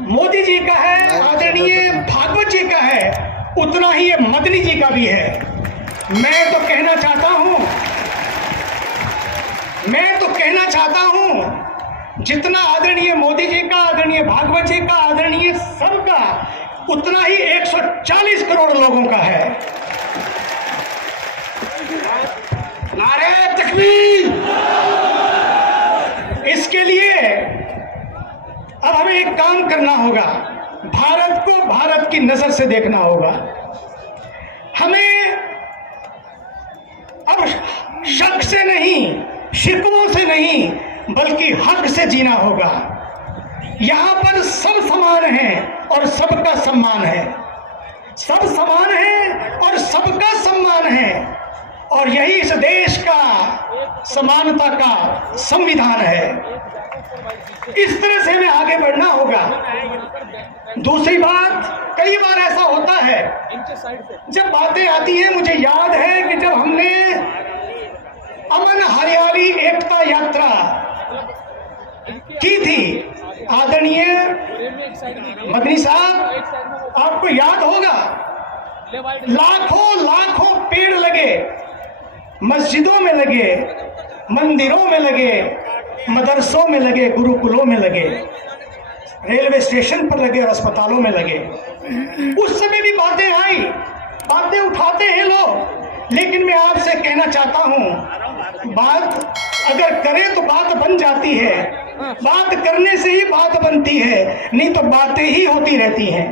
मोदी जी का है, आदरणीय भागवत जी का है, उतना ही ये मदनी जी का भी है। मैं तो कहना चाहता हूं जितना आदरणीय मोदी जी का, आदरणीय भागवत जी का, आदरणीय सबका, उतना ही 140 करोड़ लोगों का है। नारे तकबीर। इसके लिए अब हमें एक काम करना होगा, भारत को भारत की नजर से देखना होगा। हमें अब शक से नहीं, शिकवों से नहीं, बल्कि हक से जीना होगा। यहां पर सब समान हैं और सबका सम्मान है। सब समान हैं और सबका सम्मान है, और यही इस देश का समानता का संविधान है। इस तरह से हमें आगे बढ़ना होगा। दूसरी बात, कई बार ऐसा होता है जब बातें आती हैं, मुझे याद है कि जब हमने अमन हरियाली एकता यात्रा की थी, आदरणीय मदनी साहब आपको याद होगा, लाखों पेड़ लगे, मस्जिदों में लगे, मंदिरों में लगे, मदरसों में लगे, गुरुकुलों में लगे, रेलवे स्टेशन पर लगे और अस्पतालों में लगे। उस समय भी बातें आई, बातें उठाते हैं लोग, लेकिन मैं आपसे कहना चाहता हूं, बात अगर करें तो बात बन जाती है, बात करने से ही बात बनती है, नहीं तो बातें ही होती रहती हैं,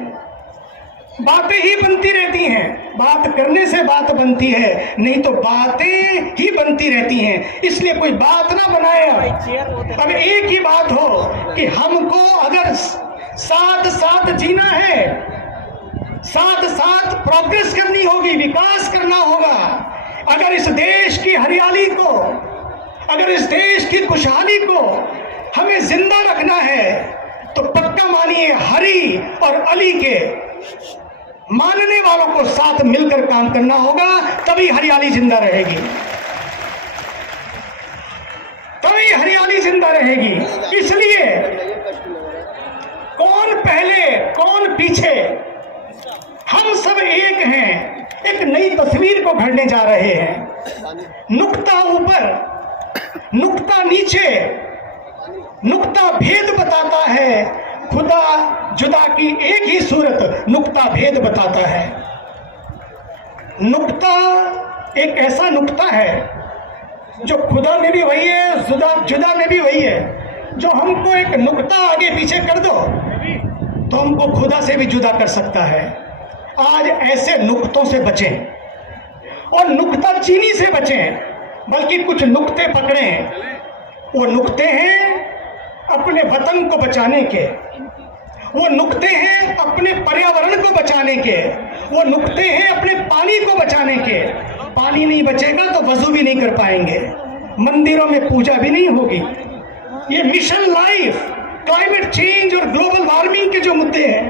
बातें ही बनती रहती हैं। बात करने से बात बनती है, नहीं तो बातें ही बनती रहती हैं। इसलिए कोई बात ना बनाए। अब एक ही बात हो कि हमको अगर साथ साथ जीना है, साथ साथ प्रोग्रेस करनी होगी, विकास करना होगा। अगर इस देश की हरियाली को, अगर इस देश की खुशहाली को हमें जिंदा रखना है, तो पक्का मानिए हरी और अली के मानने वालों को साथ मिलकर काम करना होगा, तभी हरियाली जिंदा रहेगी, तभी हरियाली जिंदा रहेगी। इसलिए कौन पहले कौन पीछे, हम सब एक हैं, एक नई तस्वीर को घड़ने जा रहे हैं। नुक्ता ऊपर, नुक्ता नीचे, नुक्ता भेद बताता है। खुदा जुदा की एक ही सूरत नुक्ता भेद बताता है। नुक्ता एक ऐसा नुक्ता है जो खुदा में भी वही है, जुदा में भी वही है। जो हमको एक नुक्ता आगे पीछे कर दो तो हमको खुदा से भी जुदा कर सकता है। आज ऐसे नुक्तों से बचें, और नुक्ता चीनी से बचें, बल्कि कुछ नुक्ते पकड़ें। वो नुक्ते हैं अपने वतन को बचाने के, वो नुक्ते हैं अपने पर्यावरण को बचाने के, वो नुक्ते हैं अपने पानी को बचाने के। पानी नहीं बचेगा तो वजू भी नहीं कर पाएंगे, मंदिरों में पूजा भी नहीं होगी। ये मिशन लाइफ, क्लाइमेट चेंज और ग्लोबल वार्मिंग के जो मुद्दे हैं,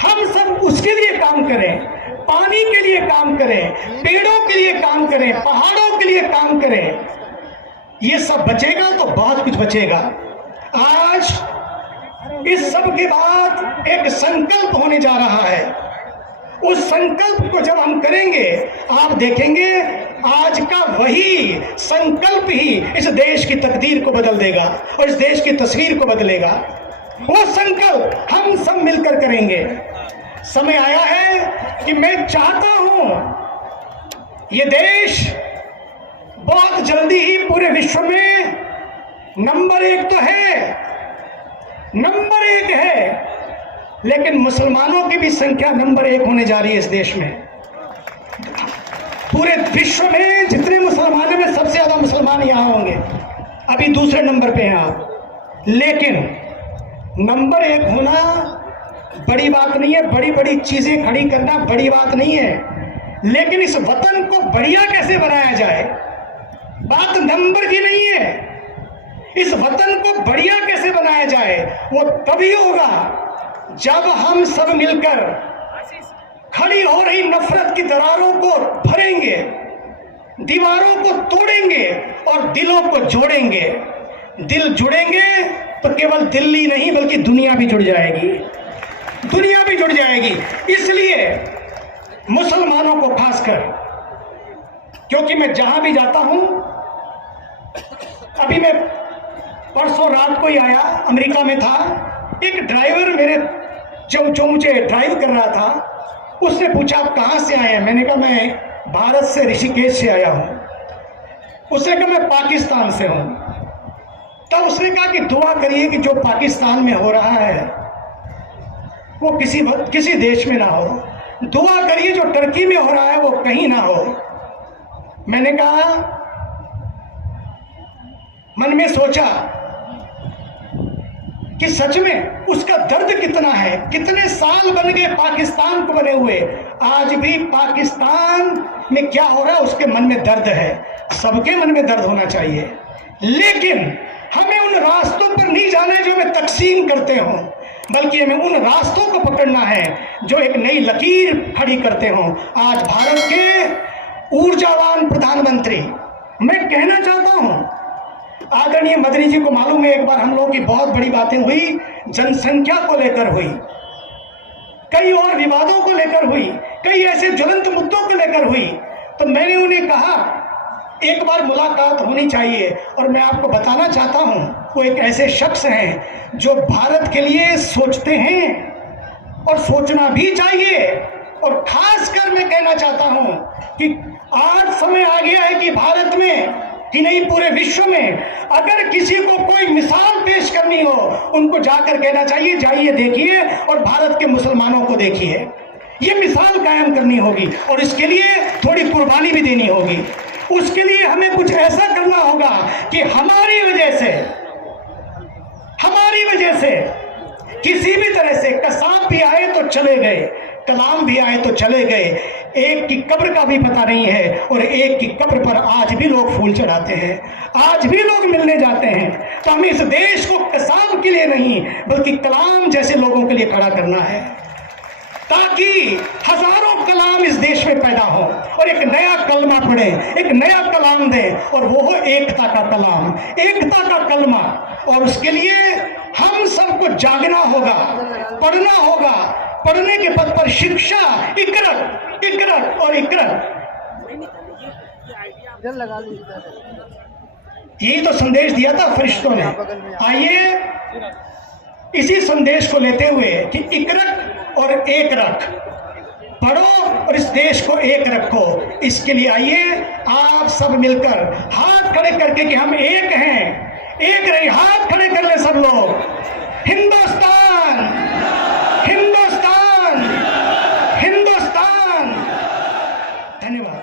हम सब उसके लिए काम करें, पानी के लिए काम करें, पेड़ों के लिए काम करें, पहाड़ों के लिए काम करें। ये सब बचेगा तो बहुत कुछ बचेगा। आज इस सब के बाद एक संकल्प होने जा रहा है। उस संकल्प को जब हम करेंगे, आप देखेंगे आज का वही संकल्प ही इस देश की तकदीर को बदल देगा और इस देश की तस्वीर को बदलेगा। वो संकल्प हम सब मिलकर करेंगे। समय आया है कि मैं चाहता हूं ये देश बहुत जल्दी ही पूरे विश्व में नंबर 1 तो है, नंबर 1 है, लेकिन मुसलमानों की भी संख्या नंबर 1 होने जा रही है इस देश में। पूरे विश्व में जितने मुसलमानों में सबसे ज्यादा मुसलमान यहां होंगे। अभी दूसरे नंबर पे हैं आप, लेकिन नंबर 1 होना बड़ी बात नहीं है, बड़ी बड़ी चीजें खड़ी करना बड़ी बात नहीं है, लेकिन इस वतन को बढ़िया कैसे बनाया जाए, बात नंबर की नहीं है। इस वतन को बढ़िया कैसे बनाया जाए, वो तभी होगा जब हम सब मिलकर खड़ी हो रही नफरत की दरारों को भरेंगे, दीवारों को तोड़ेंगे और दिलों को जोड़ेंगे। दिल जुड़ेंगे तो केवल दिल्ली नहीं बल्कि दुनिया भी जुड़ जाएगी। दुनिया भी जुड़ जाएगी। इसलिए मुसलमानों को खासकर, क्योंकि मैं जहां भी जाता हूं, अभी मैं परसों रात को ही आया, अमेरिका में था, एक ड्राइवर मेरे जो मुझे ड्राइव कर रहा था, उसने पूछा आप कहाँ से आए हैं? मैंने कहा मैं भारत से ऋषिकेश से आया हूँ। उसने कहा मैं पाकिस्तान से हूँ। तब उसने कहा कि दुआ करिए कि जो पाकिस्तान में हो रहा है वो किसी देश में ना हो, दुआ करिए जो टर्की में हो रहा है वो कहीं ना हो। मैंने कहा, मन में सोचा कि सच में उसका दर्द कितना है, कितने साल बन गए पाकिस्तान को बने हुए, आज भी पाकिस्तान में क्या हो रहा है उसके मन में दर्द है। सबके मन में दर्द होना चाहिए, लेकिन हमें उन रास्तों पर नहीं जाना जो हमें तकसीम करते हों, बल्कि हमें उन रास्तों को पकड़ना है जो एक नई लकीर खड़ी करते हों। आज भारत के ऊर्जावान प्रधानमंत्री, मैं कहना चाहता हूं, आदरणीय मदनी जी को मालूम है, एक बार हम लोगों की बहुत बड़ी बातें हुई, जनसंख्या को लेकर हुई, कई और विवादों को लेकर हुई, कई ऐसे ज्वलंत मुद्दों को लेकर हुई। तो मैंने उन्हें कहा एक बार मुलाकात होनी चाहिए। और मैं आपको बताना चाहता हूं, वो एक ऐसे शख्स हैं जो भारत के लिए सोचते हैं और सोचना भी चाहिए। और खासकर मैं कहना चाहता हूं कि आज समय आ गया है कि भारत में कि नहीं पूरे विश्व में अगर किसी को कोई मिसाल पेश करनी हो, उनको जाकर कहना चाहिए जाइए देखिए और भारत के मुसलमानों को देखिए। ये मिसाल कायम करनी होगी और इसके लिए थोड़ी कुर्बानी भी देनी होगी। उसके लिए हमें कुछ ऐसा करना होगा कि हमारी वजह से किसी भी तरह से कसाब भी आए तो चले गए, कलाम भी आए तो चले गए, एक की कब्र का भी पता नहीं है और एक की कब्र पर आज भी लोग फूल चढ़ाते हैं, आज भी लोग मिलने जाते हैं। तो हमें इस देश को कसाब के लिए नहीं बल्कि कलाम जैसे लोगों के लिए खड़ा करना है, ताकि हजारों कलाम इस देश में पैदा हो और एक नया कलमा पढ़े, एक नया कलाम दे, और वो हो एकता का कलाम, एकता का कलमा। और उसके लिए हम सबको जागना होगा, पढ़ना होगा, पढ़ने के पद पर शिक्षा, इकरत, इकरत और इकरत। यही तो संदेश दिया था फरिश्तों ने। आइए इसी संदेश को लेते हुए कि इकरत और एक रख, पढ़ो और इस देश को एक रखो, इसके लिए आइए आप सब मिलकर हाथ खड़े करके कि हम एक हैं, एक रही, हाथ खड़े कर ले सब लोग। हिंदुस्तान, हिंदुस्तान, हिंदुस्तान। धन्यवाद।